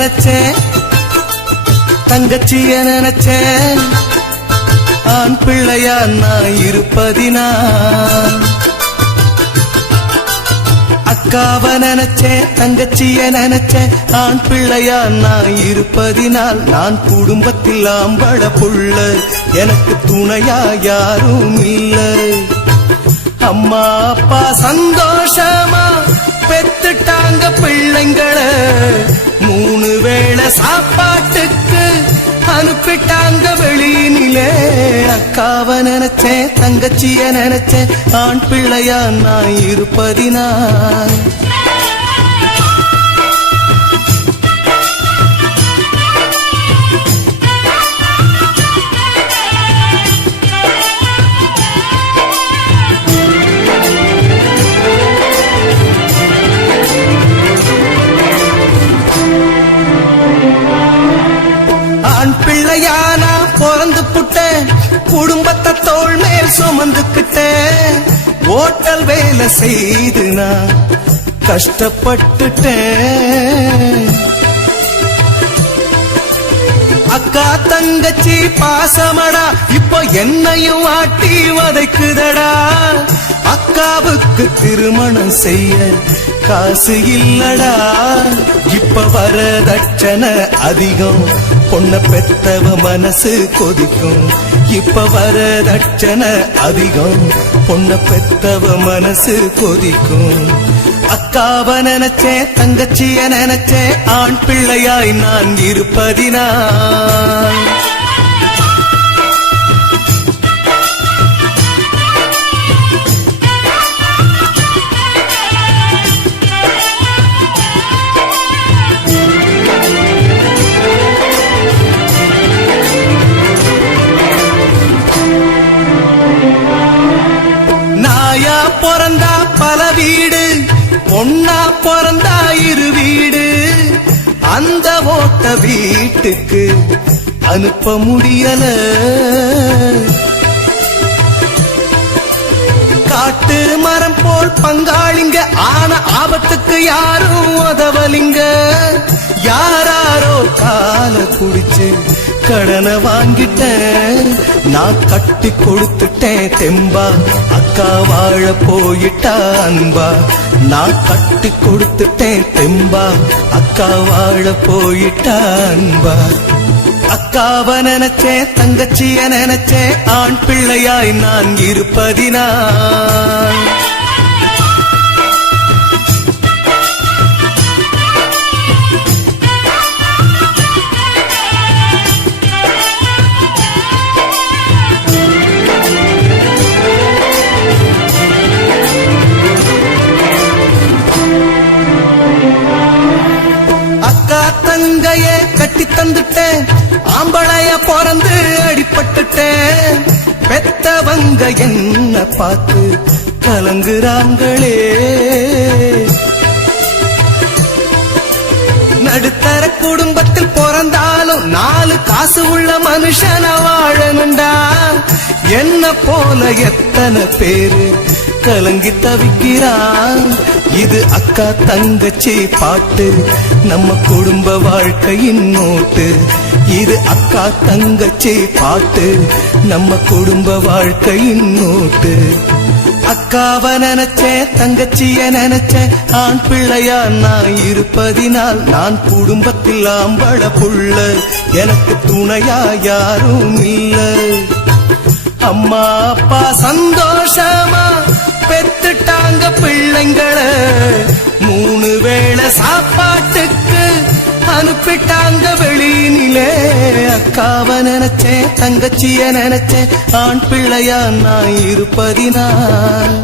நினைச்சேன், தங்கச்சிய நினைச்சேன், ஆண் பிள்ளையா நான் இருப்பதினால். அக்காவ நினைச்சேன், தங்கச்சிய நினைச்சேன், ஆண் பிள்ளையா நான் இருப்பதினால். நான் குடும்பத்தில் ஆம்பள புள்ள, எனக்கு துணையா யாரும் இல்லை. அம்மா அப்பா சந்தோஷமா பெத்துட்டாங்க பிள்ளைங்களை, 3 வேளை சாப்பாட்டுக்கு அனுப்பிட்டாங்க வெளியினிலே. அக்காவ நினைச்சேன், தங்கச்சிய நினைச்சேன், ஆண் பிள்ளையா நான் இருப்பதினால். ஆண் பிள்ளையானா பிறந்து புட்டேன், குடும்பத்தை தோள் மேல் சுமந்துக்கிட்டேன். ஓட்டல் வேலை செய்து நான் கஷ்டப்பட்டுட்டேன். அக்கா தங்கச்சி பாசமடா, இப்போ என்னையும் ஆட்டி வதைக்குதடா. அக்காவுக்கு திருமணம் செய்ய காசு இல்லடா. இப்ப வரதட்சணை அதிகம், பொண்ண பெத்தவ மனசு கொதிக்கும். இப்ப வரதட்சணை அதிகம், பொண்ண பெத்தவ மனசு கொதிக்கும். அக்காவ நினைச்சேன், தங்கச்சிய நினைச்சேன், ஆண் பிள்ளையாய் நான் இருப்பதினால். நாயா பிறந்தா பல வீடு, பொண்ணா பிறந்தா 2 வீடு. அந்த ஓட்ட வீட்டுக்கு அனுப்ப முடியல. காட்டு மரம் போல் பங்காளிங்க, ஆன ஆபத்துக்கு யாரும் உதவலிங்க. யாராரோ கால குடிச்சு கடனை வாங்கிட்டேன், நான் கட்டி கொடுத்துட்டேன் தெம்பா. அக்கா வாழ போயிட்டா அன்பா, நான் கட்டி கொடுத்துட்டேன் தெம்பா. அக்கா வாழ போயிட்டா அன்பா. அக்காவ நினைச்சேன், தங்கச்சிய நினைச்சேன், ஆண் பிள்ளையாய் நான் இருப்பதினால். அக்கா தங்கைய கட்டி தந்துட்டேன், ஆம்பளைய பிறந்து அடிபட்டுட்டேன். பெத்தவங்க என்ன பார்த்து கலங்குறாங்களே. நடுத்தர குடும்பத்தில் பிறந்தாலும் 4 காசு உள்ள மனுஷன வாழணுண்டா. என்ன போல எத்தனை பேரு கலங்கி தவிக்கிறான். இது அக்கா தங்கச்சி பாட்டு, நம்ம குடும்ப வாழ்க்கையின் நோட்டு. இது அக்கா தங்கச்சி பாட்டு, நம்ம குடும்ப வாழ்க்கையின் நோட்டு. அக்காவ நினைச்சேன், தங்கச்சிய நினைச்சேன், ஆண் பிள்ளையா நான் இருப்பதினால். நான் குடும்பத்தில் ஆம்பள புள்ள, எனக்கு துணையா யாரும் இல்லை. அம்மா அப்பா சந்தோஷமா பெத்துட்டாங்க பிள்ளைங்களை, 3 வேளை சாப்பாட்டுக்கு அனுப்பிட்டாங்க வெளியினிலே. அக்காவ நினைச்சேன், தங்கச்சிய நினைச்சேன், ஆண் பிள்ளையா நான் இருப்பதினால்.